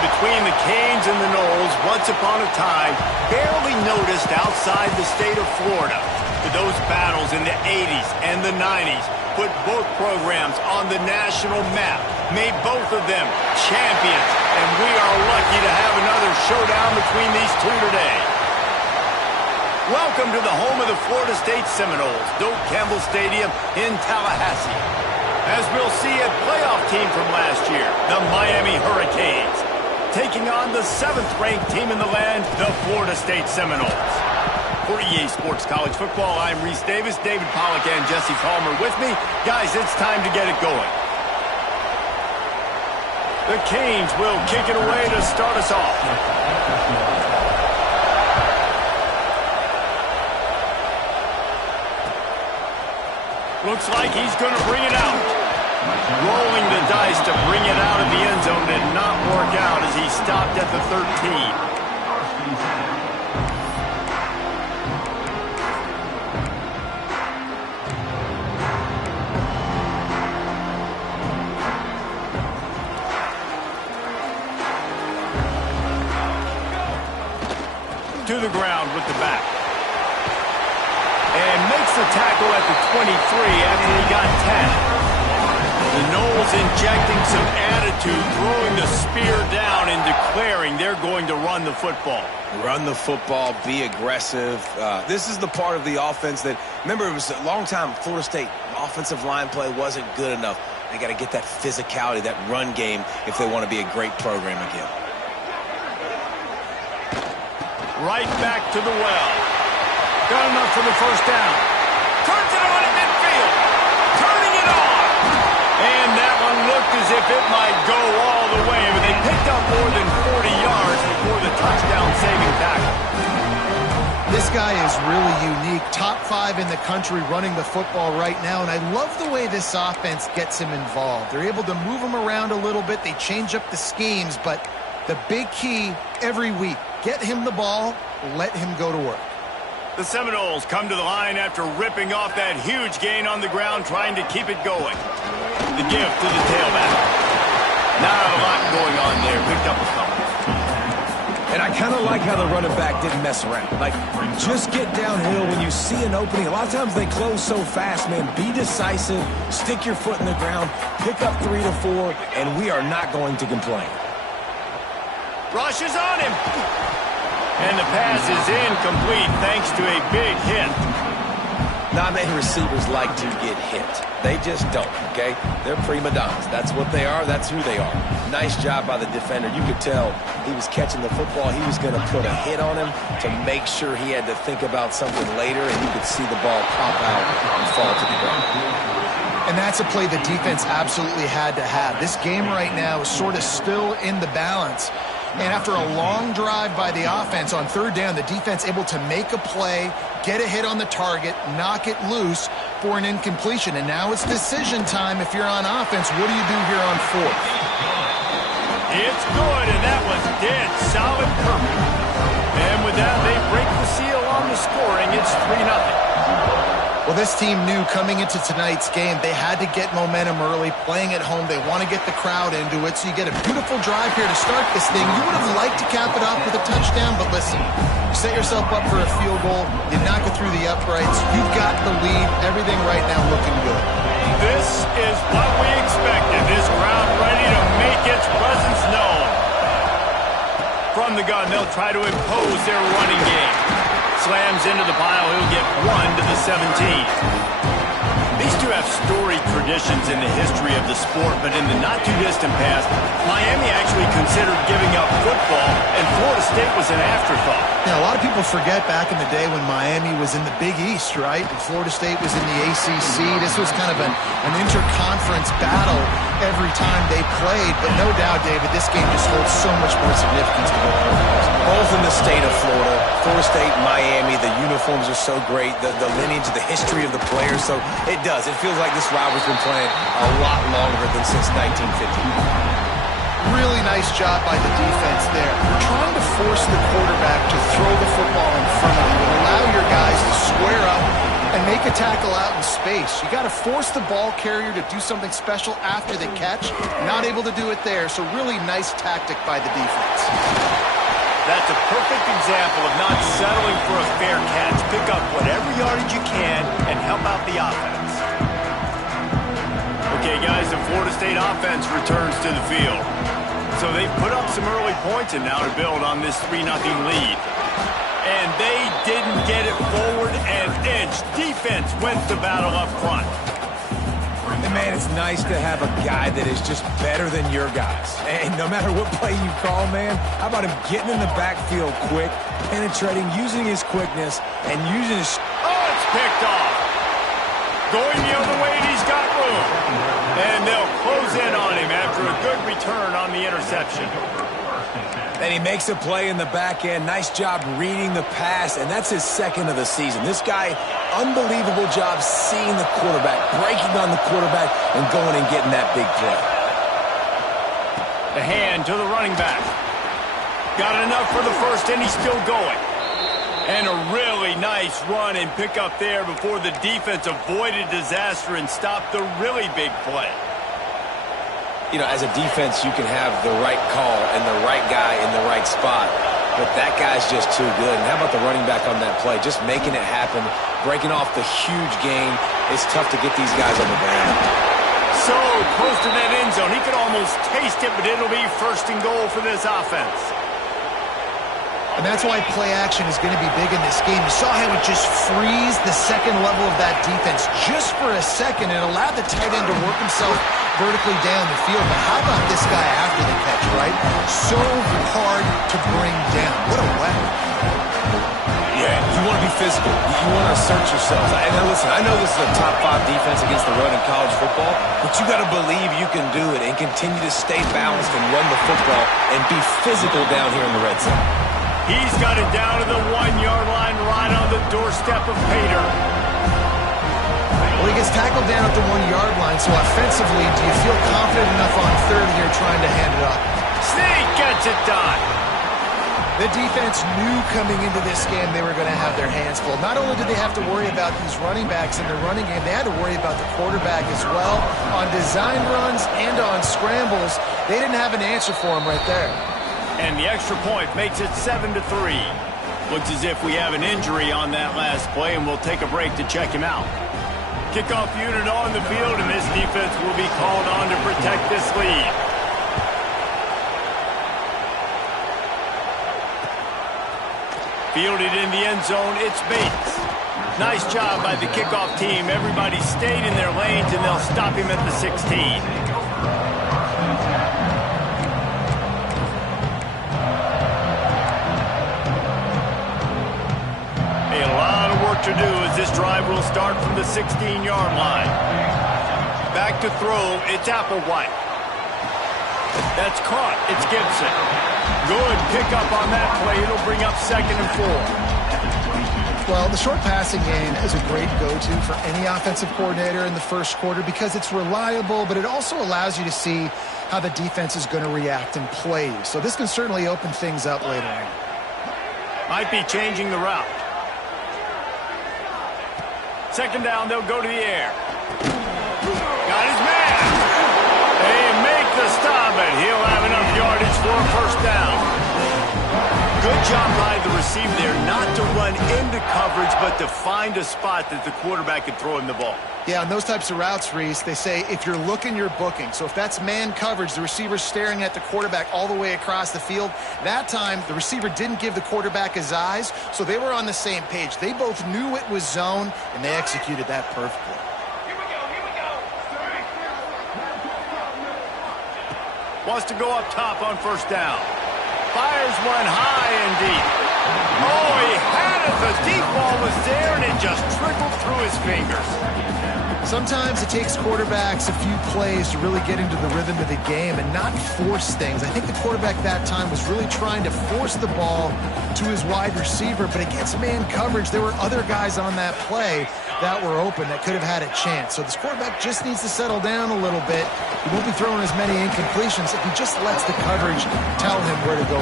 between the Canes and the Noles, once upon a time, barely noticed outside the state of Florida. But those battles in the 80s and the 90s put both programs on the national map, made both of them champions, and we are lucky to have another showdown between these two today. Welcome to the home of the Florida State Seminoles, Doak Campbell Stadium in Tallahassee. As we'll see a playoff team from last year, the Miami Hurricanes, taking on the 7th-ranked team in the land, the Florida State Seminoles. For EA Sports College Football, I'm Reese Davis, David Pollack, and Jesse Palmer with me. Guys, it's time to get it going. The Canes will kick it away to start us off. Looks like he's going to bring it out. Rolling the dice to bring it out of the end zone did not work out as he stopped at the 13. To the ground with the back. And makes the tackle at the 23 after he got 10. The Noles injecting some attitude, throwing the spear down and declaring they're going to run the football. Run the football, be aggressive. This is the part of the offense that, remember, it was a long time, Florida State offensive line play wasn't good enough. They got to get that physicality, that run game, if they want to be a great program again. Right back to the well. Got enough for the first down. Turns it on in midfield. Turning it on. And that one looked as if it might go all the way, but they picked up more than 40 yards before the touchdown-saving tackle. This guy is really unique. Top 5 in the country running the football right now, and I love the way this offense gets him involved. They're able to move him around a little bit. They change up the schemes, but the big key every week, get him the ball, let him go to work. The Seminoles come to the line after ripping off that huge gain on the ground, trying to keep it going. The gift to the tailback. Not a lot going on there. Picked up a couple. And I kind of like how the running back didn't mess around. Like, just get downhill when you see an opening. A lot of times they close so fast, man. Be decisive. Stick your foot in the ground. Pick up 3 to 4, and we are not going to complain. Rush is on him. And the pass is incomplete thanks to a big hit. Not many receivers like to get hit. They just don't, okay? They're prima donnas. That's what they are. That's who they are. Nice job by the defender. You could tell he was catching the football. He was going to put a hit on him to make sure he had to think about something later, and you could see the ball pop out and fall to the ground. And that's a play the defense absolutely had to have. This game right now is sort of still in the balance. And after a long drive by the offense on 3rd down, the defense able to make a play, get a hit on the target, knock it loose for an incompletion. And now it's decision time if you're on offense. What do you do here on 4th? It's good, and that was dead solid perfect. And with that, they break the seal on the scoring. It's 3-0. Well, this team knew coming into tonight's game they had to get momentum early, playing at home. They want to get the crowd into it, so you get a beautiful drive here to start this thing. You would have liked to cap it off with a touchdown, but listen, you set yourself up for a field goal, you knock it through the uprights, you've got the lead, everything right now looking good. This is what we expected, this crowd ready to make its presence known. From the gun, they'll try to impose their running game. Slams into the pile, he'll get 1 to the 17. These two have storied traditions in the history of the sport, but in the not-too-distant past, Miami actually considered giving up football, and Florida State was an afterthought. Yeah, a lot of people forget back in the day when Miami was in the Big East, right? And Florida State was in the ACC. This was kind of an interconference battle every time they played, but no doubt, David, this game just holds so much more significance to both programs. Both in the state of Florida, Florida State, Miami, the uniforms are so great, the lineage, the history of the players, so it does. It feels like this rivalry's been playing a lot longer than since 1950. Really nice job by the defense there. You're trying to force the quarterback to throw the football in front of you and allow your guys to square up and make a tackle out in space. You got to force the ball carrier to do something special after the catch. Not able to do it there, so really nice tactic by the defense. That's a perfect example of not settling for a fair catch. Pick up whatever yardage you can and help out the offense. Okay, guys, the Florida State offense returns to the field. So they've put up some early points and now to build on this 3-0 lead. And they didn't get it forward an inch. Defense wins the battle up front. And, man, it's nice to have a guy that is just better than your guys. And no matter what play you call, man, how about him getting in the backfield quick, penetrating, using his quickness, and using his... Oh, it's picked off. Going the other way, and he's got room. And they'll close in on him after a good return on the interception. And he makes a play in the back end. Nice job reading the pass, and that's his second of the season. This guy, unbelievable job seeing the quarterback, breaking on the quarterback, and going and getting that big play. The hand to the running back. Got enough for the first, and he's still going. And a really nice run and pick up there before the defense avoided disaster and stopped the really big play. You know, as a defense, you can have the right call and the right guy in the right spot, but that guy's just too good. And how about the running back on that play? Just making it happen, breaking off the huge gain. It's tough to get these guys on the ground. So close to that end zone. He could almost taste it, but it'll be first and goal for this offense. And that's why play action is going to be big in this game. You saw how it just frees the second level of that defense just for a second and allowed the tight end to work himself vertically down the field. But how about this guy after the catch, right? So hard to bring down. What a weapon. Yeah, you want to be physical. You want to assert yourselves. And now listen, I know this is a top 5 defense against the run in college football, but you got to believe you can do it and continue to stay balanced and run the football and be physical down here in the red zone. He's got it down to the 1-yard line right on the doorstep of Pater. Well, he gets tackled down at the 1-yard line, so offensively, do you feel confident enough on third here trying to hand it up? Sneak gets it done. The defense knew coming into this game they were going to have their hands full. Not only did they have to worry about these running backs in the running game, they had to worry about the quarterback as well. On design runs and on scrambles, they didn't have an answer for him right there. And the extra point makes it 7-3. Looks as if we have an injury on that last play, and we'll take a break to check him out. Kickoff unit on the field, and this defense will be called on to protect this lead. Fielded in the end zone, it's Bates. Nice job by the kickoff team. Everybody stayed in their lanes, and they'll stop him at the 16. To do as this drive will start from the 16-yard line. Back to throw, it's Applewhite. That's caught, it's Gibson. Good pickup on that play. It'll bring up 2nd and 4. Well, the short passing game is a great go-to for any offensive coordinator in the first quarter because it's reliable, but it also allows you to see how the defense is going to react and play. So this can certainly open things up later on. Might be changing the route. 2nd down, they'll go to the air. Got his man. They make the stop, and he'll have enough yardage for a first down. Good job by the receiver there not to run into coverage, but to find a spot that the quarterback can throw him the ball. Yeah, on those types of routes, Reese, they say if you're looking, you're booking. So if that's man coverage, the receiver's staring at the quarterback all the way across the field. That time, the receiver didn't give the quarterback his eyes, so they were on the same page. They both knew it was zone, and they executed that perfectly. Wants to go up top on first down. Fires one high and deep. Oh, he had it. The deep ball was there, and it just trickled through his fingers. Sometimes it takes quarterbacks a few plays to really get into the rhythm of the game and not force things. I think the quarterback that time was really trying to force the ball to his wide receiver, but against man coverage, there were other guys on that play that were open that could have had a chance. So this quarterback just needs to settle down a little bit. He won't be throwing as many incompletions if he just lets the coverage tell him where to go.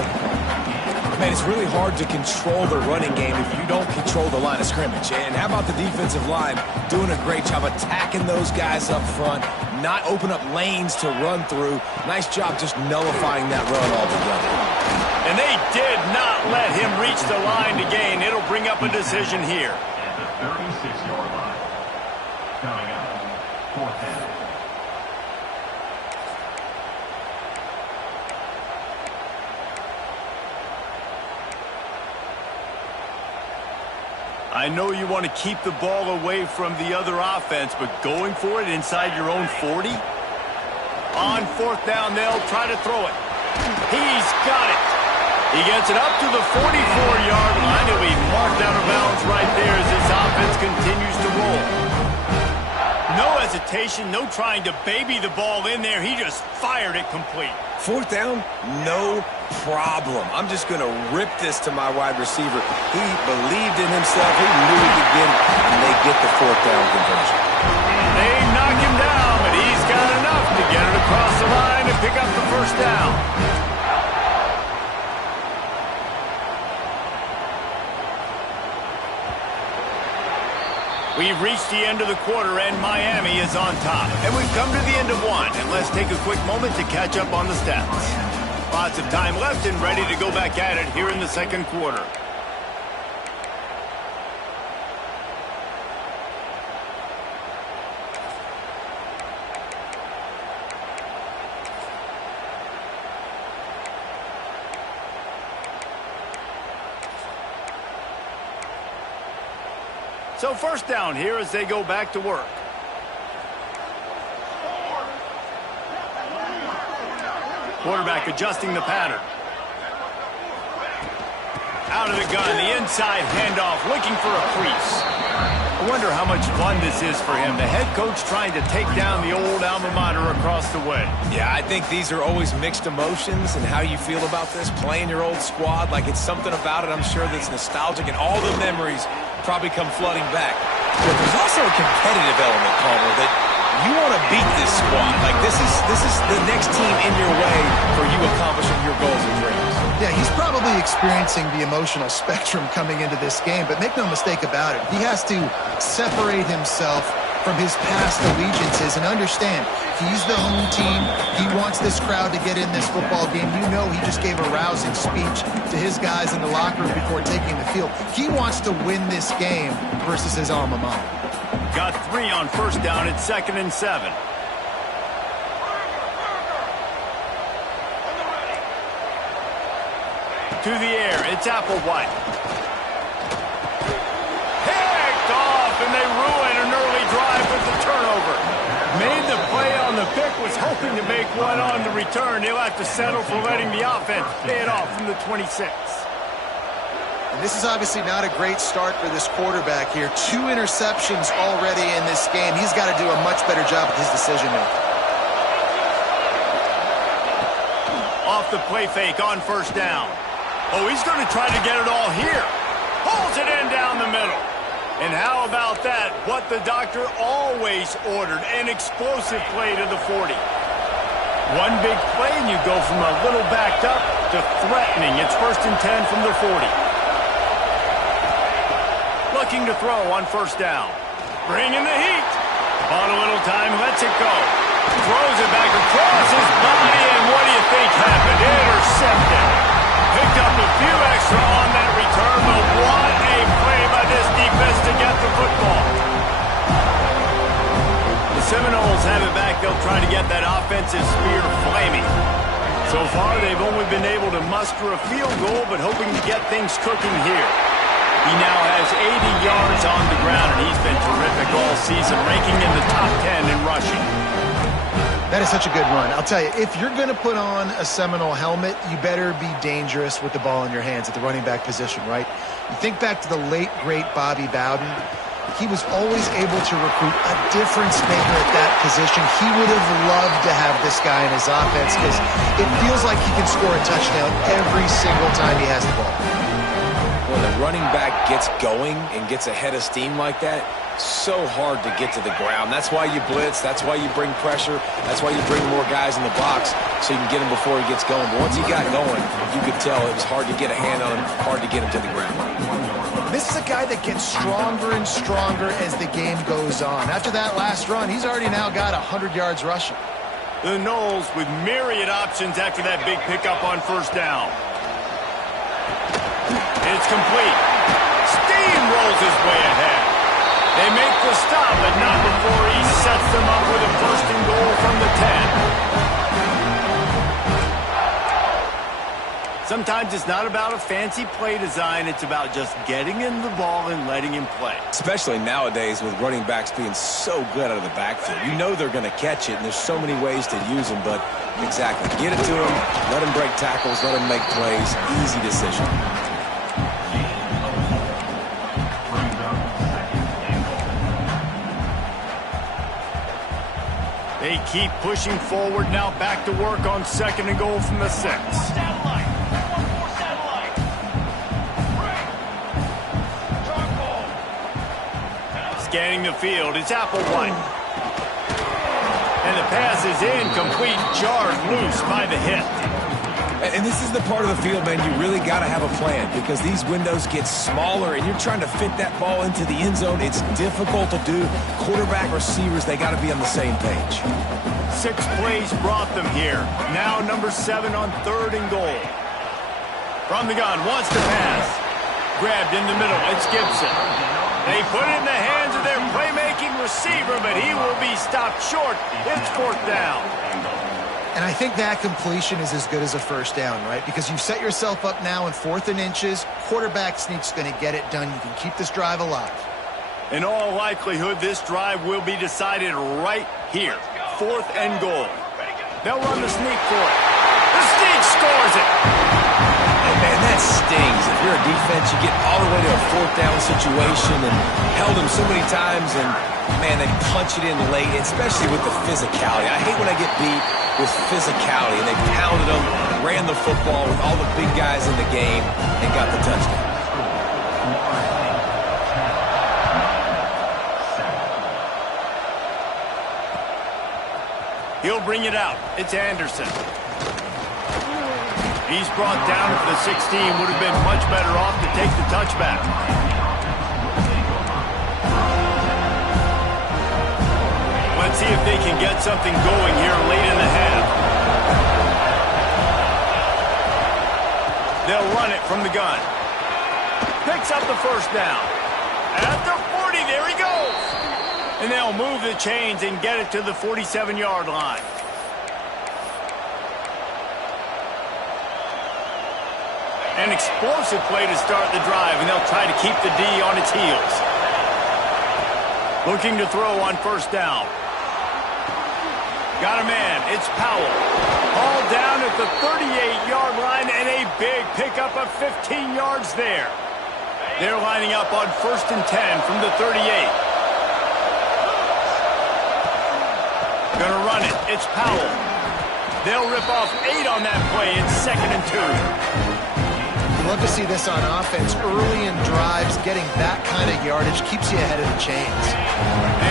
Man, it's really hard to control the running game if you don't control the line of scrimmage. And how about the defensive line doing a great job attacking those guys up front, not open up lanes to run through. Nice job just nullifying that run altogether. And they did not let him reach the line to gain. It'll bring up a decision here. At the 36-yard line. Coming up, fourth down. I know you want to keep the ball away from the other offense, but going for it inside your own 40? On fourth down, they'll try to throw it. He's got it. He gets it up to the 44-yard line. He'll be marked out of bounds right there as this offense continues to roll. No hesitation, no trying to baby the ball in there. He just fired it complete. Fourth down, no problem. I'm just going to rip this to my wide receiver. He believed in himself. He knew he could get it, and they get the fourth down conversion. They knock him down, but he's got enough to get it across the line and pick up the first down. We've reached the end of the quarter, and Miami is on top. And we've come to the end of one, and let's take a quick moment to catch up on the stats. Lots of time left and ready to go back at it here in the second quarter. So first down here as they go back to work. Quarterback adjusting the pattern. Out of the gun, the inside handoff, looking for a crease. I wonder how much fun this is for him. The head coach trying to take down the old alma mater across the way. Yeah, I think these are always mixed emotions and how you feel about this, playing your old squad. Like, it's something about it, I'm sure, that's nostalgic, and all the memories probably come flooding back. But there's also a competitive element, Palmer, that you want to beat this squad. Like, this is the next team in your way for you accomplishing your goals and dreams. Yeah, he's probably experiencing the emotional spectrum coming into this game, but make no mistake about it. He has to separate himself from his past allegiances and understand he's the home team. He wants this crowd to get in this football game. You know he just gave a rousing speech to his guys in the locker room before taking the field. He wants to win this game versus his alma mater. Got 3 on first down at 2nd and 7. To the air, it's Applewhite. Picked off, and they ruin an early drive with the turnover. Made the play on the pick, was hoping to make one on the return. He'll have to settle for letting the offense pay it off from the 26. And this is obviously not a great start for this quarterback here. 2 interceptions already in this game. He's got to do a much better job with his decision-making. Off the play fake on first down. Oh, he's going to try to get it all here. Pulls it in down the middle. And how about that? What the doctor always ordered, an explosive play to the 40. One big play, and you go from a little backed up to threatening. It's 1st and 10 from the 40. Looking to throw on first down. Bringing the heat. On a little time, lets it go. Throws it back across his body, and what do you think happened? Intercepted. Picked up a few extra on that return, but what a play by this defense to get the football. The Seminoles have it back. They'll try to get that offensive spear flaming. So far, they've only been able to muster a field goal, but hoping to get things cooking here. He now has 80 yards on the ground, and he's been terrific all season, ranking in the top 10 in rushing. That is such a good run. I'll tell you, if you're going to put on a Seminole helmet, you better be dangerous with the ball in your hands at the running back position, right? You think back to the late, great Bobby Bowden. He was always able to recruit a difference maker at that position. He would have loved to have this guy in his offense because it feels like he can score a touchdown every single time he has the ball. When the running back gets going and gets ahead of steam like that, so hard to get to the ground. That's why you blitz. That's why you bring pressure. That's why you bring more guys in the box so you can get him before he gets going. But once he got going, you could tell it was hard to get a hand on him, hard to get him to the ground. This is a guy that gets stronger and stronger as the game goes on. After that last run, he's already now got 100 yards rushing. The Knowles with myriad options after that big pickup on first down. It's complete. Steamrolls his way ahead. They make the stop, but not before he sets them up with a first and goal from the 10. Sometimes it's not about a fancy play design. It's about just getting him the ball and letting him play. Especially nowadays with running backs being so good out of the backfield. You know they're going to catch it, and there's so many ways to use them, but exactly. Get it to him, let him break tackles, let him make plays. Easy decision. They keep pushing forward now, back to work on second and goal from the 6. Scanning the field, it's Applewhite. And the pass is incomplete, jarred loose by the hit. And this is the part of the field, man, you really got to have a plan because these windows get smaller and you're trying to fit that ball into the end zone. It's difficult to do. Quarterback, receivers, they got to be on the same page. 6 plays brought them here. Now number 7 on third and goal. From the gun, wants to pass. Grabbed in the middle, it's Gibson. They put it in the hands of their playmaking receiver, but he will be stopped short. It's fourth down. And I think that completion is as good as a first down, right? Because you set yourself up now in 4th and inches. Quarterback sneak's going to get it done. You can keep this drive alive. In all likelihood, this drive will be decided right here. 4th and goal. They'll run the sneak for it. The sneak scores it. And man, that stings. If you're a defense, you get all the way to a 4th down situation and held him so many times, and man, they punch it in late, especially with the physicality. I hate when I get beat with physicality, and they pounded them, ran the football with all the big guys in the game, and got the touchdown. He'll bring it out. It's Anderson. He's brought down at the 16. Would have been much better off to take the touchback. Let's see if they can get something going here late in the half. They'll run it from the gun. Picks up the first down. At the 40, there he goes. And they'll move the chains and get it to the 47-yard line. An explosive play to start the drive, and they'll try to keep the D on its heels. Looking to throw on first down. Got a man. It's Powell. All down at the 38-yard line, and a big pickup of 15 yards there. They're lining up on 1st and 10 from the 38. Gonna run it. It's Powell. They'll rip off 8 on that play. It's 2nd and 2. Love to see this on offense. Early in drives, getting that kind of yardage keeps you ahead of the chains.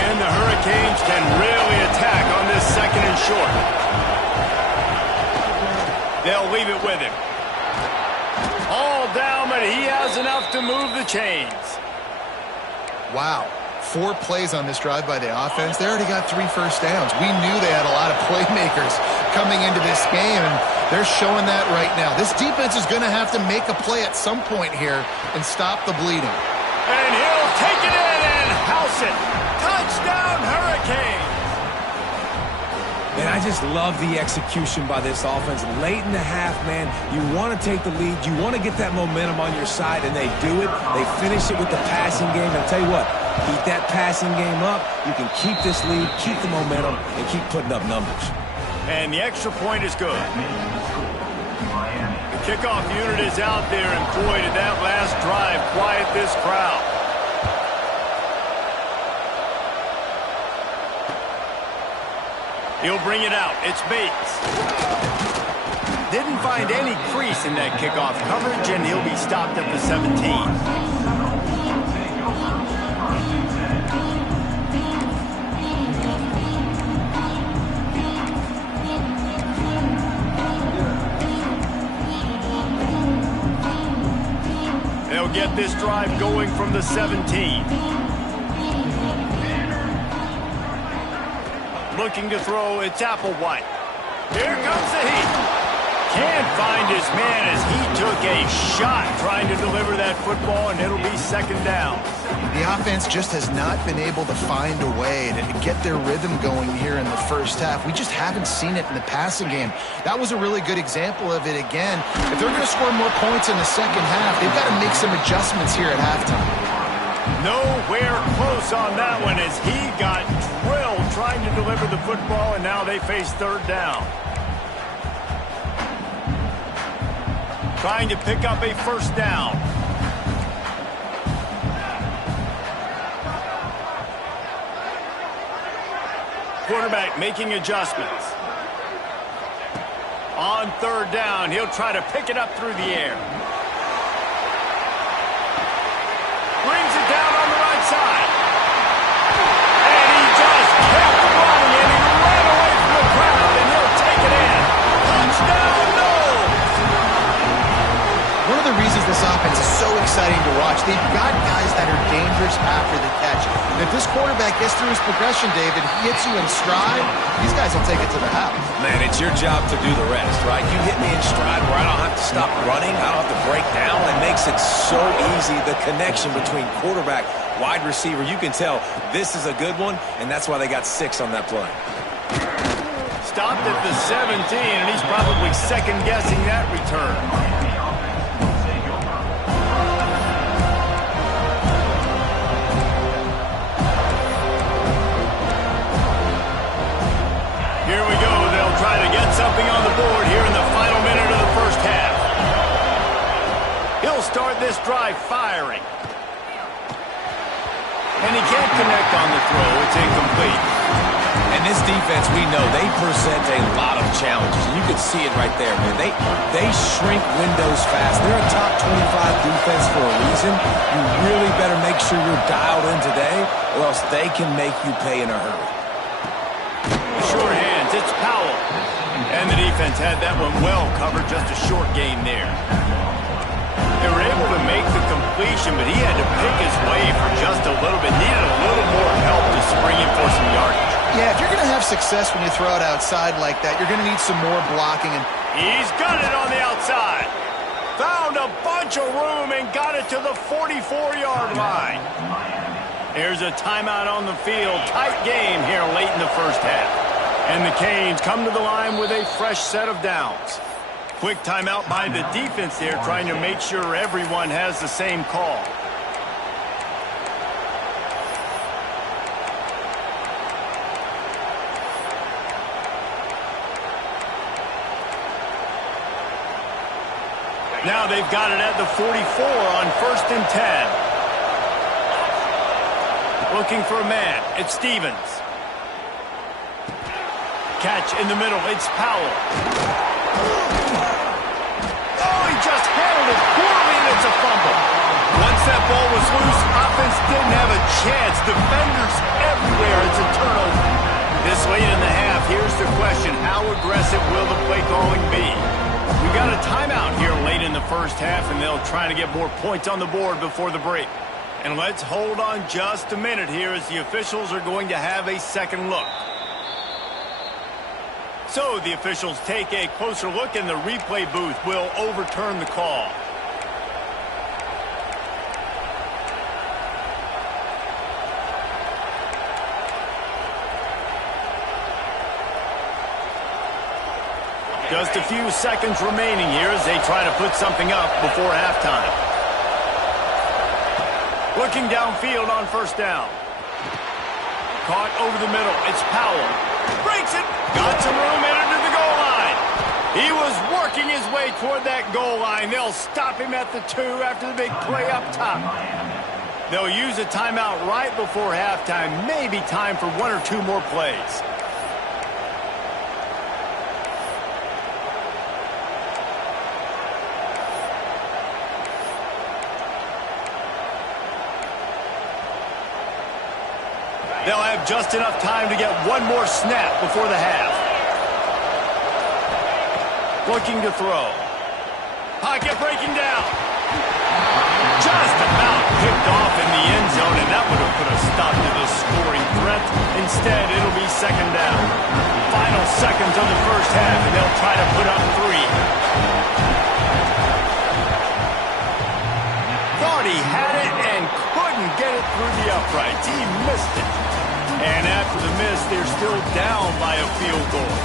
And the Hurricanes can really attack on this 2nd and short. They'll leave it with him. All down, but he has enough to move the chains. Wow. 4 plays on this drive by the offense. They already got 3 first downs. We knew they had a lot of playmakers coming into this game, and they're showing that right now. This defense is going to have to make a play at some point here and stop the bleeding. And he'll take it in and house it. Touchdown, Hurricanes. And I just love the execution by this offense. Late in the half, man, you want to take the lead. You want to get that momentum on your side, and they do it. They finish it with the passing game. And I'll tell you what, keep that passing game up. You can keep this lead, keep the momentum, and keep putting up numbers. And the extra point is good. The kickoff unit is out there, and boy, did that last drive quiet this crowd. He'll bring it out. It's Bates. didn't find any crease in that kickoff coverage, and he'll be stopped at the 17. They'll get this drive going from the 17. Looking to throw, it's Applewhite. Here comes the heat. Can't find his man as he took a shot trying to deliver that football, and it'll be second down. The offense just has not been able to find a way to get their rhythm going here in the first half. We just haven't seen it in the passing game. That was a really good example of it again. If they're going to score more points in the second half, they've got to make some adjustments here at halftime. Nowhere close on that one as he got drilled trying to deliver the football, and now they face third down. Trying to pick up a first down. Quarterback making adjustments. On third down, he'll try to pick it up through the air. Brings it down on the right side. And he just kept running, and he ran away from the crowd, and he'll take it in. Touchdown, no! One of the reasons this offense is so exciting to watch, they've got guys that are dangerous after the catch. And if this quarterback gets through his progression, David, he hits you in stride, these guys will take it to the house. Man, it's your job to do the rest, right? You hit me in stride where I don't have to stop running, I don't have to break down. It makes it so easy, the connection between quarterback, wide receiver. You can tell this is a good one, and that's why they got 6 on that play. Stopped at the 17, and he's probably second-guessing that return. Here we go. They'll try to get something on the board here in the final minute of the first half. He'll start this drive firing. And he can't connect on the throw. It's incomplete. And this defense, we know, they present a lot of challenges. And you can see it right there, man. They shrink windows fast. They're a top 25 defense for a reason. You really better make sure you're dialed in today, or else they can make you pay in a hurry. Short hands, it's Powell. And the defense had that one well covered, just a short gain there. They were able to make the completion, but he had to pick his way for just a little bit. Needed a little more help to spring in for some yardage. Yeah, if you're going to have success when you throw it outside like that, you're going to need some more blocking. And he's got it on the outside. Found a bunch of room and got it to the 44-yard line. There's a timeout on the field. Tight game here late in the first half. And the Canes come to the line with a fresh set of downs. Quick timeout by the defense there, trying to make sure everyone has the same call. Now they've got it at the 44 on 1st and 10. Looking for a man. It's Stevens. Catch in the middle. It's Powell. Oh, he just handled it poorly, and it's a fumble. Once that ball was loose, offense didn't have a chance. Defenders everywhere. It's a turnover. This late in the half, here's the question. How aggressive will the play calling be? We've got a timeout here late in the first half, and they'll try to get more points on the board before the break. And let's hold on just a minute here as the officials are going to have a second look. So the officials take a closer look, and the replay booth will overturn the call. Just a few seconds remaining here as they try to put something up before halftime. Looking downfield on 1st down. Caught over the middle. It's Powell. Breaks it. Got some room in it to the goal line. He was working his way toward that goal line. They'll stop him at the 2 after the big play up top. They'll use a timeout right before halftime. Maybe time for 1 or 2 more plays. They'll have just enough time to get one more snap before the half. Looking to throw. Pocket breaking down. Just about picked off in the end zone, and that would have put a stop to this scoring threat. Instead, it'll be second down. Final seconds of the first half, and they'll try to put up 3. Thought he had it and couldn't get it through the uprights. He missed it. And after the miss, they're still down by a field goal.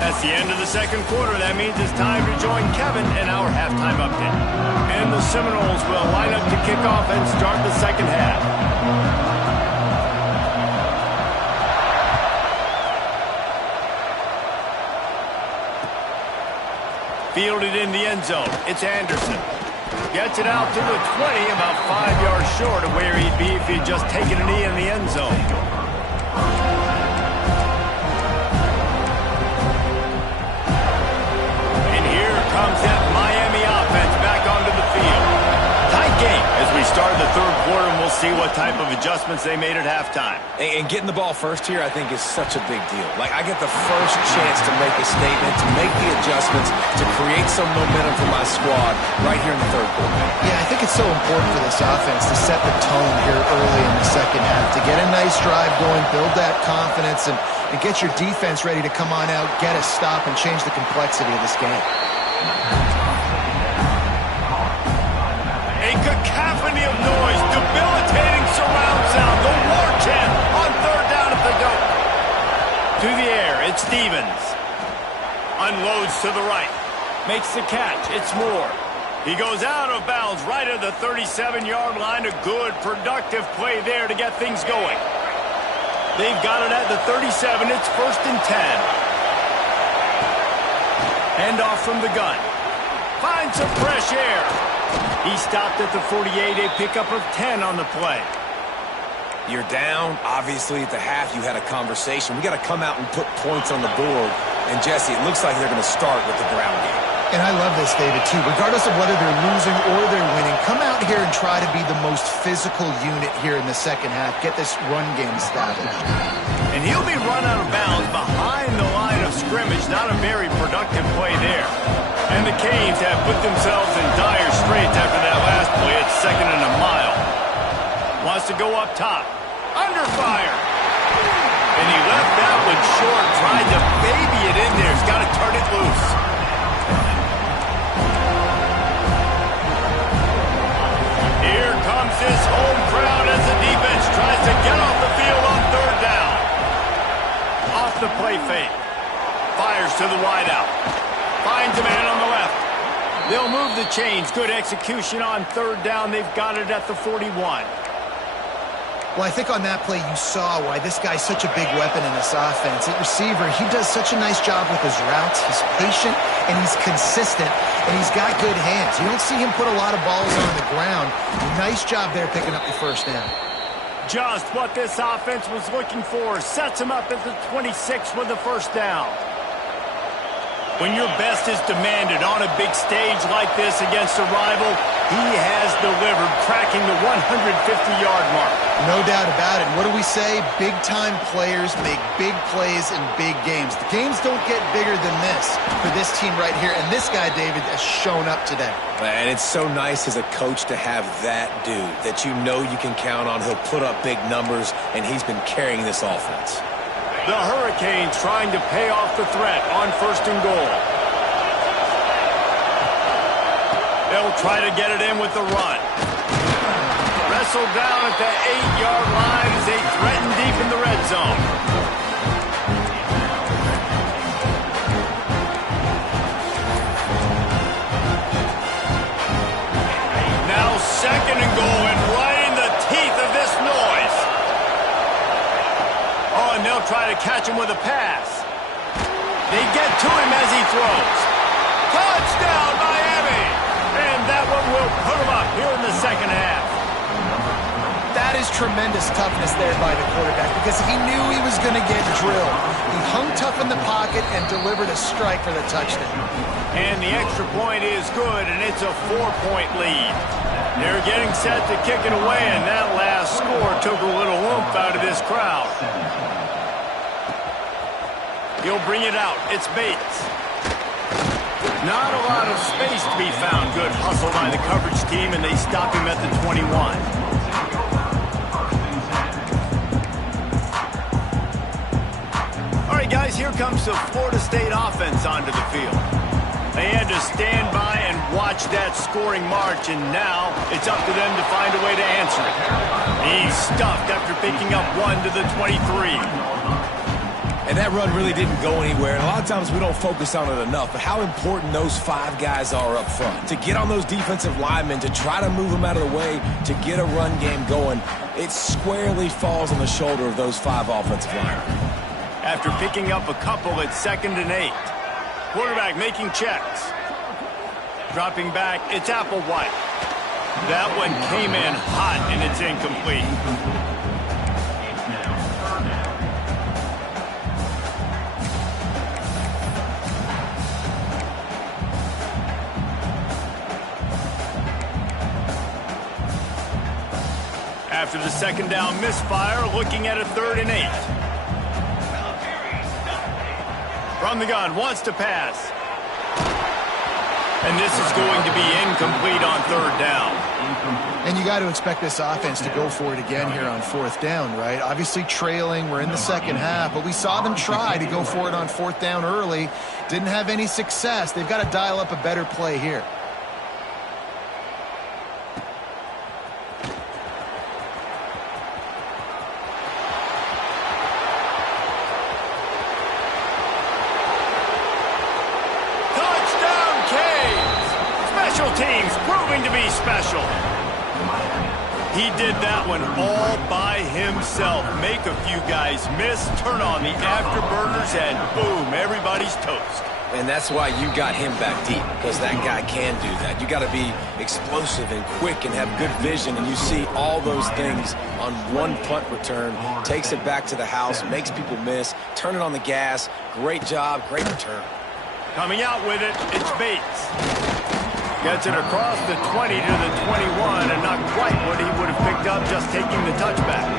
That's the end of the second quarter. That means it's time to join Kevin in our halftime update. And the Seminoles will line up to kick off and start the second half. Fielded in the end zone. It's Anderson. Gets it out to the 20, about 5 yards short of where he'd be if he'd just taken a knee in the end zone. Comes that Miami offense back onto the field. Tight game as we start the third quarter, and we'll see what type of adjustments they made at halftime. And getting the ball first here, I think, is such a big deal. Like, I get the first chance to make a statement, to make the adjustments, to create some momentum for my squad right here in the third quarter. Yeah, I think it's so important for this offense to set the tone here early in the second half, to get a nice drive going, build that confidence, and get your defense ready to come on out, get a stop, and change the complexity of this game. A cacophony of noise, debilitating surround sound, the war chant on third down at the goat. To the air, it's Stevens. Unloads to the right. Makes the catch, it's Moore. He goes out of bounds right at the 37-yard line. A good, productive play there to get things going. They've got it at the 37, it's 1st and 10. Hand off from the gun. Finds some fresh air. He stopped at the 48, a pickup of 10 on the play. You're down. Obviously, at the half, you had a conversation. We got to come out and put points on the board. And, Jesse, it looks like they're going to start with the ground game. And I love this, David, too. Regardless of whether they're losing or they're winning, come out here and try to be the most physical unit here in the second half. Get this run game established. And he'll be run out of bounds behind the line of scrimmage. Not a very productive play there. And the Canes have put themselves in dire straits after that last play. It's 2nd and a mile. Wants to go up top. Under fire. And he left that one short. Tried to baby it in there. He's got to turn it loose. Here comes this home crowd as the defense tries to get off the field on third down. Off the play fake. Fires to the wideout. Finds a man on the left. They'll move the chains. Good execution on third down. They've got it at the 41. Well, I think on that play you saw why this guy's such a big weapon in this offense. At receiver, he does such a nice job with his routes. He's patient, and he's consistent, and he's got good hands. You don't see him put a lot of balls on the ground. Nice job there picking up the first down. Just what this offense was looking for. Sets him up at the 26 with the first down. When your best is demanded on a big stage like this against a rival, he has delivered, cracking the 150-yard mark. No doubt about it. What do we say? Big-time players make big plays in big games. The games don't get bigger than this for this team right here, and this guy, David, has shown up today. And it's so nice as a coach to have that dude that you know you can count on. He'll put up big numbers, and he's been carrying this offense. The Hurricanes trying to pay off the threat on 1st and goal. They'll try to get it in with the run. Wrestled down at the 8-yard line as they threaten deep in the red zone. Now 2nd and goal, and right in the teeth of this noise. Oh, and they'll try to catch him with a pass. They get to him as he throws. Touchdown, Miami! And that one will put him up here in the second half. That is tremendous toughness there by the quarterback because he knew he was going to get drilled. He hung tough in the pocket and delivered a strike for the touchdown. And the extra point is good, and it's a 4-point lead. They're getting set to kick it away, and that last score took a little oomph out of this crowd. He'll bring it out. It's Bates. Not a lot of space to be found. Good hustle by the coverage team, and they stop him at the 21. All right, guys, here comes the Florida State offense onto the field. They had to stand by and watch that scoring march, and now it's up to them to find a way to answer it. He's stuffed after picking up one to the 23. And that run really didn't go anywhere. And a lot of times we don't focus on it enough, but how important those 5 guys are up front. To get on those defensive linemen, to try to move them out of the way, to get a run game going, it squarely falls on the shoulder of those 5 offensive linemen. After picking up a couple, it's 2nd and 8. Quarterback making checks. Dropping back, it's Applewhite. That one came in hot, and it's incomplete. After the 2nd down misfire, looking at a 3rd and 8. From the gun, wants to pass. And this is going to be incomplete on 3rd down. And you got to expect this offense to go for it again here on 4th down, right? Obviously trailing, we're in the 2nd half, but we saw them try to go for it on 4th down early. Didn't have any success. They've got to dial up a better play here. Teams proving to be special. He did that one all by himself. Make a few guys miss, turn on the afterburners, and boom, everybody's toast. And that's why you got him back deep, because that guy can do that. You got to be explosive and quick and have good vision, and you see all those things on one punt return. Takes it back to the house, makes people miss, turn it on the gas. Great job, great return. Coming out with it, it's Bates. Gets it across the 20 to the 21, and not quite what he would have picked up just taking the touchback.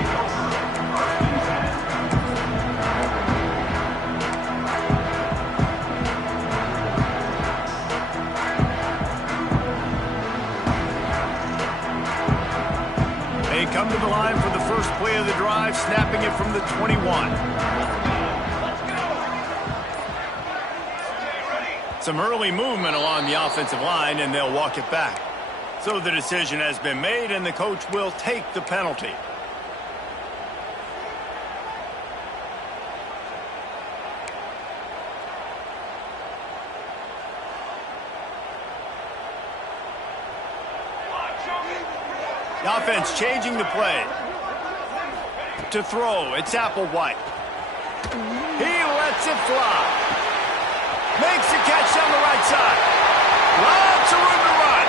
They come to the line for the first play of the drive, snapping it from the 21. Some early movement along the offensive line, and they'll walk it back. So the decision has been made, and the coach will take the penalty. The offense changing the play. To throw, it's Applewhite. He lets it fly. Makes the catch down the right side. Lots of room to run.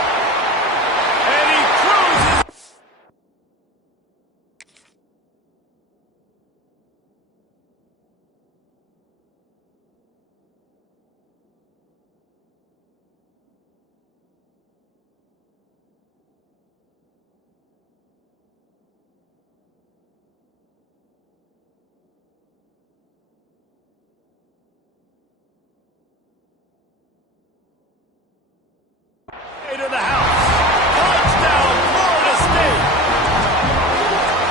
And he cruises. To the house. Touchdown, Florida State.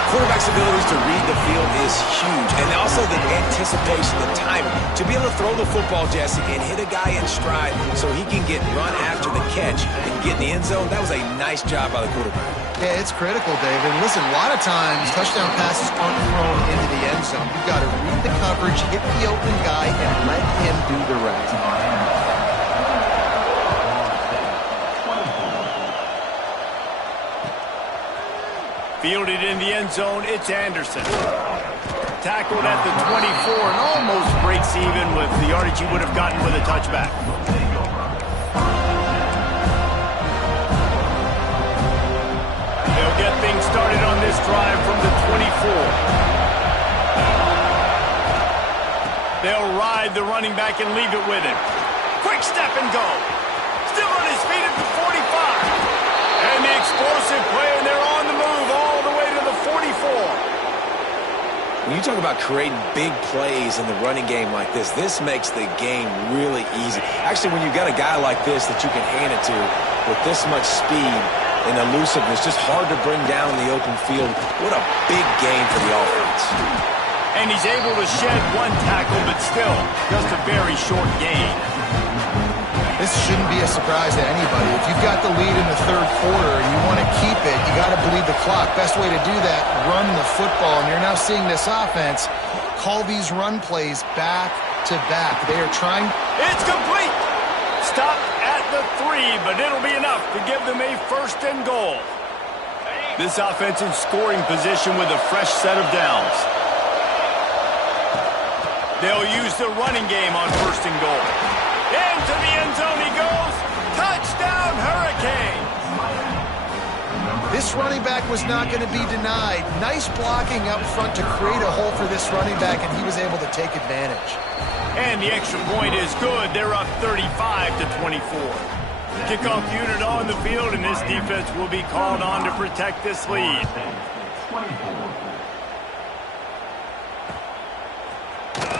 Quarterback's abilities to read the field is huge, and also the anticipation, the timing. To be able to throw the football, Jesse, and hit a guy in stride so he can get run after the catch and get in the end zone, that was a nice job by the quarterback. Yeah, it's critical, David. Listen, a lot of times touchdown passes aren't thrown into the end zone. You've got to read the coverage, hit the open guy, and let him do the rest. Fielded in the end zone, it's Anderson. Tackled at the 24 and almost breaks even with the yardage he would have gotten with a touchback. They'll get things started on this drive from the 24. They'll ride the running back and leave it with him. Quick Quick step and go. Still on his feet at the 45. And the explosive play, and they're on the move all the way to the 44. When you talk about creating big plays in the running game like this makes the game really easy. Actually, when you got a guy like this that you can hand it to with this much speed and elusiveness, just hard to bring down in the open field. What a big game for the offense. And he's able to shed one tackle, but still just a very short gain. This shouldn't be a surprise to anybody. If you've got the lead in the third quarter and you want to keep it, you got to bleed the clock. Best way to do that, run the football. And you're now seeing this offense call these run plays back to back. They are trying. It's complete. Stop at the 3, but it'll be enough to give them a first and goal. This offense in scoring position with a fresh set of downs. They'll use the running game on first and goal. Into the end zone he goes. Touchdown, Hurricanes. This running back was not going to be denied. Nice blocking up front to create a hole for this running back, and he was able to take advantage. And the extra point is good. They're up 35-24. Kickoff unit on the field, and this defense will be called on to protect this lead.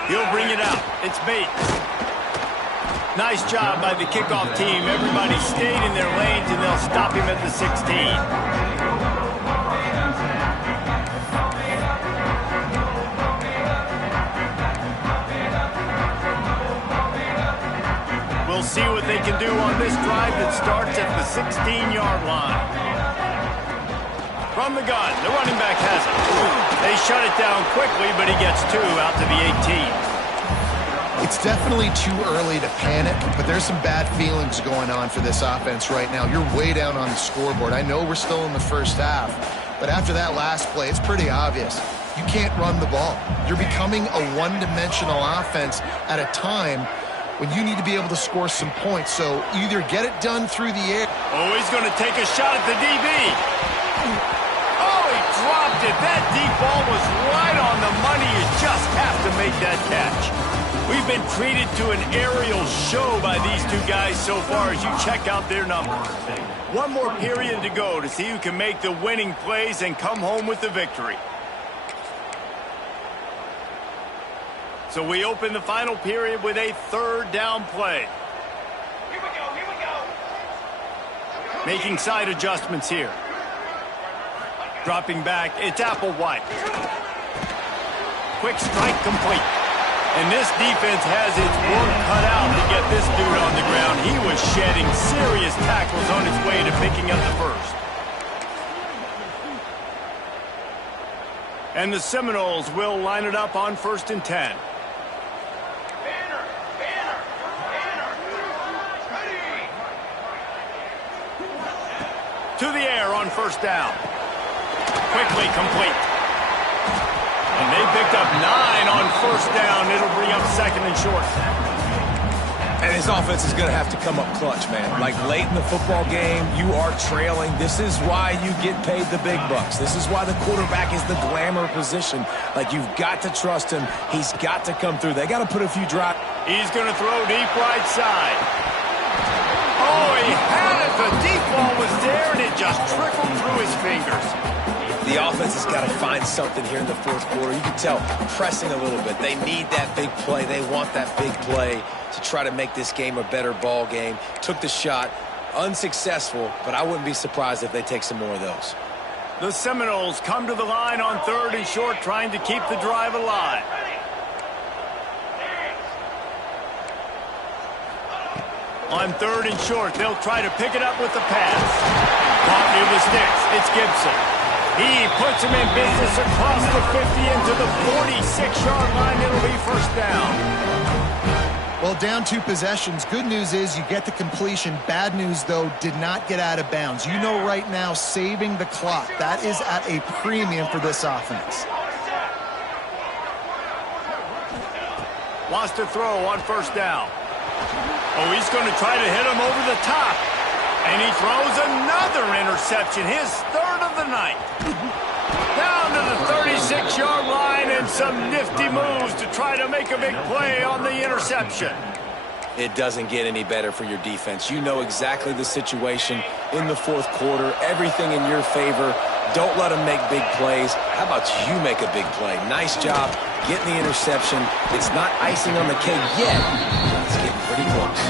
He'll bring it out. It's Bates. Nice job by the kickoff team. Everybody stayed in their lanes, and they'll stop him at the 16. We'll see what they can do on this drive that starts at the 16-yard line. From the gun, the running back has it. They shut it down quickly, but he gets 2 out to the 18. It's definitely too early to panic, but there's some bad feelings going on for this offense right now. You're way down on the scoreboard. I know we're still in the first half, but after that last play, it's pretty obvious. You can't run the ball. You're becoming a one-dimensional offense at a time when you need to be able to score some points. So either get it done through the air. Oh, he's going to take a shot at the DB. Oh, he dropped it. That deep ball was right on the money. You just have to make that catch. We've been treated to an aerial show by these two guys so far as you check out their numbers. One more period to go to see who can make the winning plays and come home with the victory. So we open the final period with a third down play. Here we go, here we go. Making side adjustments here. Dropping back, it's Applewhite. Quick strike complete. And this defense has its work cut out to get this dude on the ground. He was shedding serious tackles on his way to picking up the first. And the Seminoles will line it up on 1st and 10. To the air on 1st down. Quickly complete. And they picked up 9 on 1st down. It'll bring up 2nd and short. And his offense is going to have to come up clutch, man. Like late in the football game, you are trailing. This is why you get paid the big bucks. This is why the quarterback is the glamour position. Like, you've got to trust him. He's got to come through. They got to put a few drives. He's going to throw deep right side. Oh, he had it. The deep ball was there, and it just trickled through his fingers. The offense has got to find something here in the fourth quarter. You can tell pressing a little bit. They need that big play. They want that big play to try to make this game a better ball game. Took the shot, unsuccessful, but I wouldn't be surprised if they take some more of those. The Seminoles come to the line on 3rd and short, trying to keep the drive alive. On 3rd and short, they'll try to pick it up with the pass. Caught near the sticks. It's Gibson. He puts him in business across the 50 into the 46-yard line. It'll be 1st down. Well, down 2 possessions. Good news is you get the completion. Bad news, though, did not get out of bounds. You know right now, saving the clock, that is at a premium for this offense. Wants to throw on 1st down. Oh, he's going to try to hit him over the top. And he throws another interception, his 3rd of the night. Down to the 36-yard line and some nifty moves to try to make a big play on the interception. It doesn't get any better for your defense. You know exactly the situation in the fourth quarter, everything in your favor. Don't let them make big plays. How about you make a big play? Nice job getting the interception. It's not icing on the cake yet. It's getting pretty close.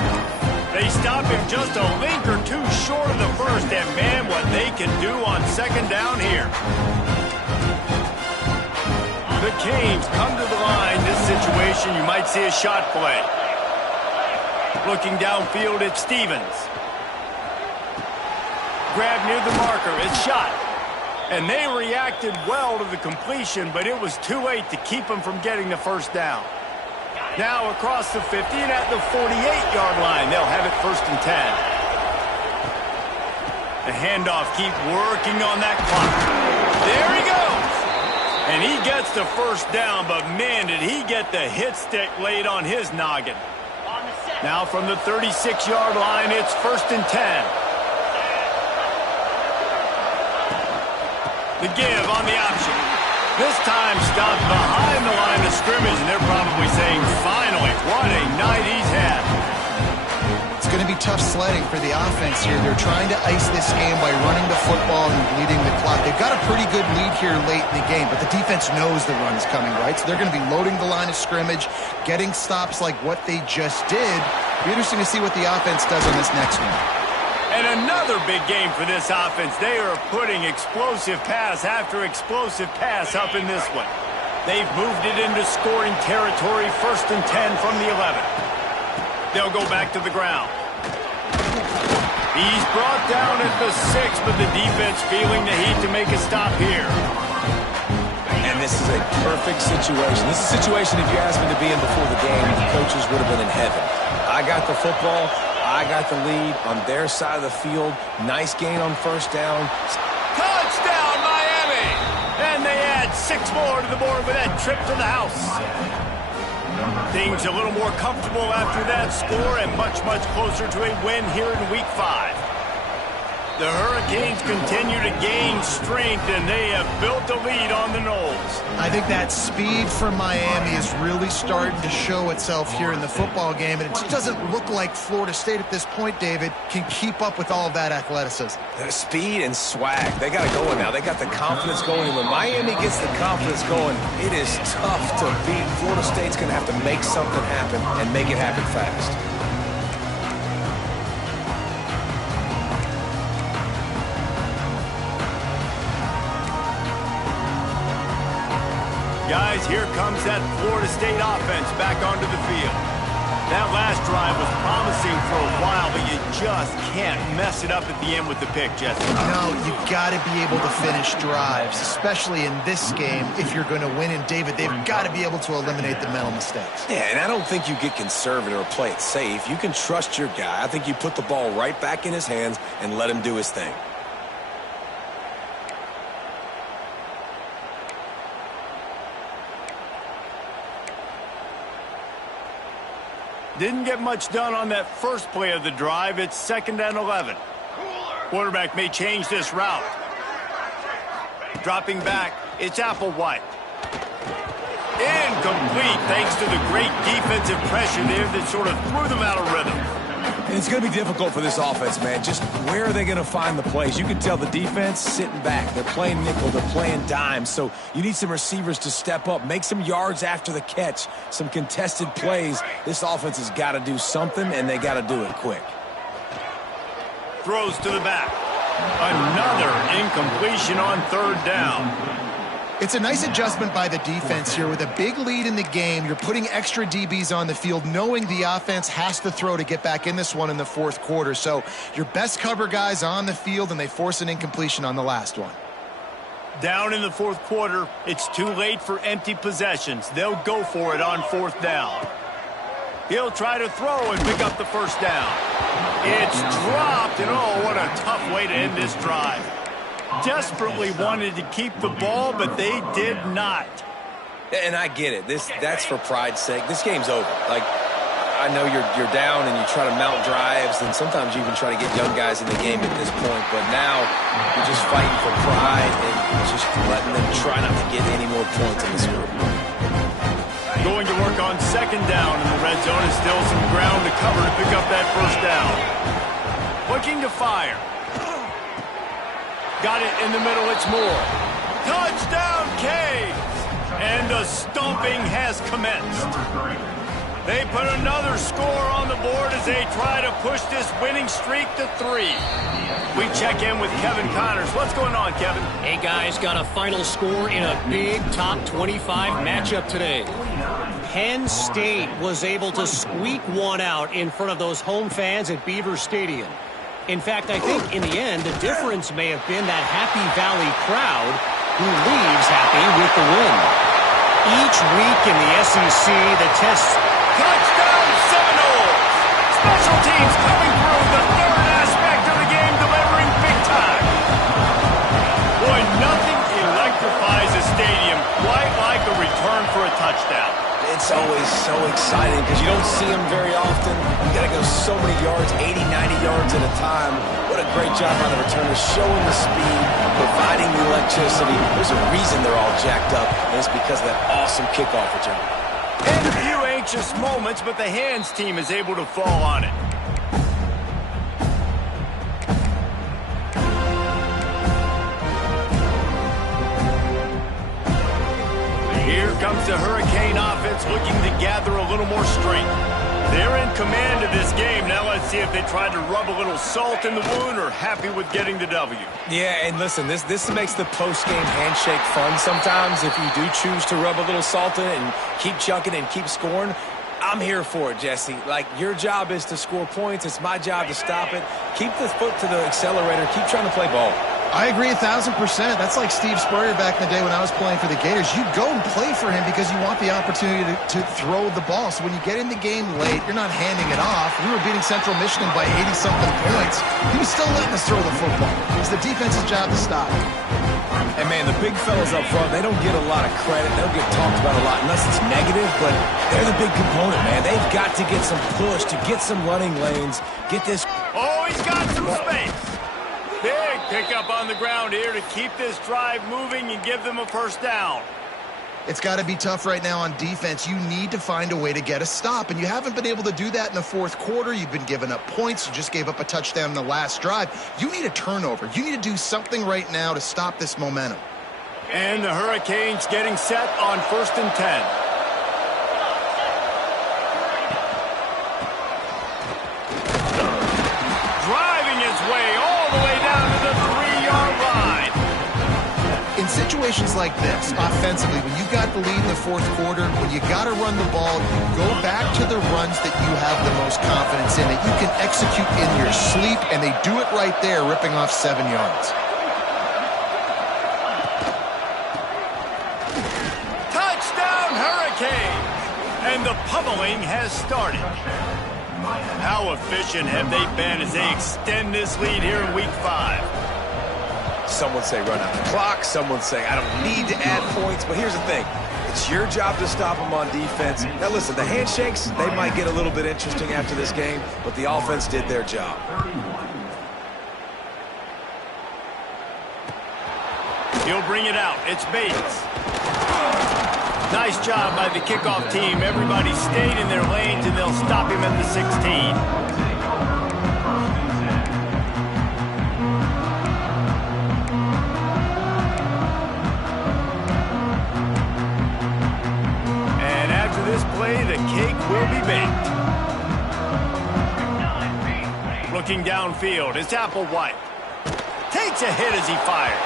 They stop him just a link or two short of the first, and man, what they can do on second down here. The Canes come to the line. This situation, you might see a shot play. Looking downfield at Stevens. Grab near the marker. It's shot. And they reacted well to the completion, but it was too late to keep them from getting the first down. Now across the 50 and at the 48-yard line, they'll have it 1st and 10. The handoff, keep working on that clock. There he goes. And he gets the first down, but man, did he get the hit stick laid on his noggin. Now from the 36-yard line, it's 1st and 10. The give on the option. This time stopped behind the line of scrimmage, and they're probably saying, finally, what a night he's had. It's going to be tough sledding for the offense here. They're trying to ice this game by running the football and bleeding the clock. They've got a pretty good lead here late in the game, but the defense knows the run is coming, right? So they're going to be loading the line of scrimmage, getting stops like what they just did. It'll be interesting to see what the offense does on this next one. And another big game for this offense. They are putting explosive pass after explosive pass up in this one. They've moved it into scoring territory, 1st and 10 from the 11. They'll go back to the ground. He's brought down at the 6, but the defense feeling the heat to make a stop here. And this is a perfect situation. This is a situation, if you asked me to be in before the game, the coaches would have been in heaven. I got the football. I got the lead on their side of the field. Nice gain on 1st down. Touchdown, Miami! And they add 6 more to the board with that trip to the house. Things a little more comfortable after that score and much, much closer to a win here in Week 5. The Hurricanes continue to gain strength, and they have built a lead on the Knolls. I think that speed from Miami is really starting to show itself here in the football game, and it just doesn't look like Florida State at this point, David, can keep up with all of that athleticism. Speed and swag. They got it going now. They got the confidence going. When Miami gets the confidence going, it is tough to beat. Florida State's going to have to make something happen and make it happen fast. Guys, here comes that Florida State offense back onto the field. That last drive was promising for a while, but you just can't mess it up at the end with the pick, Jesse. No, you've got to be able to finish drives, especially in this game if you're going to win. And, David, they've got to be able to eliminate the mental mistakes. Yeah, and I don't think you get conservative or play it safe. You can trust your guy. I think you put the ball right back in his hands and let him do his thing. Didn't get much done on that first play of the drive. It's 2nd and 11. Quarterback may change this route. Dropping back, it's Applewhite. Incomplete, thanks to the great defensive pressure there that sort of threw them out of rhythm. And it's going to be difficult for this offense, man. Just where are they going to find the plays? You can tell the defense sitting back. They're playing nickel. They're playing dime. So you need some receivers to step up, make some yards after the catch, some contested plays. This offense has got to do something, and they got to do it quick. Throws to the back. Another incompletion on 3rd down. It's a nice adjustment by the defense here. With a big lead in the game, you're putting extra DBs on the field, knowing the offense has to throw to get back in this one in the 4th quarter. So your best cover guys on the field, and they force an incompletion on the last one. Down in the 4th quarter, it's too late for empty possessions. They'll go for it on 4th down. He'll try to throw and pick up the 1st down. It's dropped, and oh, what a tough way to end this drive. Desperately wanted to keep the ball, but they did not. And I get it. That's for pride's sake. This game's over. Like, I know you're down and you try to mount drives, and sometimes you even try to get young guys in the game at this point. But now you're just fighting for pride and just letting them try not to get any more points in this group. Going to work on second down in the red zone, and still some ground to cover to pick up that first down. Looking to fire. Got it in the middle, it's Moore. Touchdown, Caves! And the stomping has commenced. They put another score on the board as they try to push this winning streak to 3. We check in with Kevin Connors. What's going on, Kevin? Hey, guys, got a final score in a big top 25 matchup today. Penn State was able to squeak one out in front of those home fans at Beaver Stadium. In fact, I think in the end, the difference may have been that Happy Valley crowd who leaves happy with the win. Each week in the SEC, the tests... Touchdown Seminoles! Special teams coming through, the third aspect of the game, delivering big time. Boy, nothing electrifies a stadium quite like a return for a touchdown. It's always so exciting because you don't see them very often. You got to go so many yards, 80, 90 yards at a time. What a great job by the returners, showing the speed, providing the electricity. There's a reason they're all jacked up, and it's because of that awesome kickoff return. And a few anxious moments, but the hands team is able to fall on it. Here comes the Hurricane offense looking to gather a little more strength. They're in command of this game. Now let's see if they try to rub a little salt in the wound or happy with getting the W. Yeah, and listen, this makes the post-game handshake fun sometimes if you do choose to rub a little salt in it and keep chucking and keep scoring. I'm here for it, Jesse. Like, your job is to score points. It's my job to stop it. Keep the foot to the accelerator. Keep trying to play ball. I agree 1,000%. That's like Steve Spurrier back in the day when I was playing for the Gators. You go and play for him because you want the opportunity to throw the ball. So when you get in the game late, you're not handing it off. We were beating Central Michigan by 80-something points. He was still letting us throw the football. It's the defense's job to stop. And, man, the big fellas up front, they don't get a lot of credit. They don't get talked about a lot unless it's negative, but they're the big component, man. They've got to get some push, to get some running lanes, get this. Oh, he's got some space. Big pickup on the ground here to keep this drive moving and give them a first down. It's got to be tough right now on defense. You need to find a way to get a stop, and you haven't been able to do that in the fourth quarter. You've been giving up points. You just gave up a touchdown in the last drive. You need a turnover. You need to do something right now to stop this momentum. And the Hurricanes getting set on 1st and 10. In situations like this, offensively, when you got the lead in the fourth quarter, when you got to run the ball, go back to the runs that you have the most confidence in, that you can execute in your sleep, and they do it right there, ripping off 7 yards. Touchdown, Hurricane! And the pummeling has started. How efficient have they been as they extend this lead here in Week 5? Some would say run out the clock. Some would say I don't need to add points. But here's the thing. It's your job to stop them on defense. Now, listen, the handshakes, they might get a little bit interesting after this game, but the offense did their job. He'll bring it out. It's Bates. Nice job by the kickoff team. Everybody stayed in their lanes, and they'll stop him at the 16. This play, the cake will be baked. Looking downfield, it's Applewhite. Takes a hit as he fires.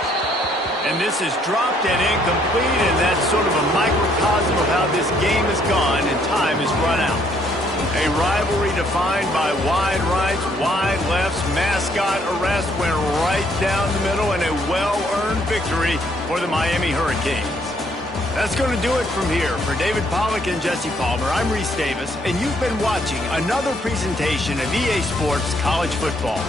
And this is dropped and incomplete, and that's sort of a microcosm of how this game has gone, and time has run out. A rivalry defined by wide rights, wide lefts, mascot arrest went right down the middle, and a well-earned victory for the Miami Hurricanes. That's going to do it from here. For David Pollack and Jesse Palmer, I'm Reese Davis, and you've been watching another presentation of EA Sports College Football.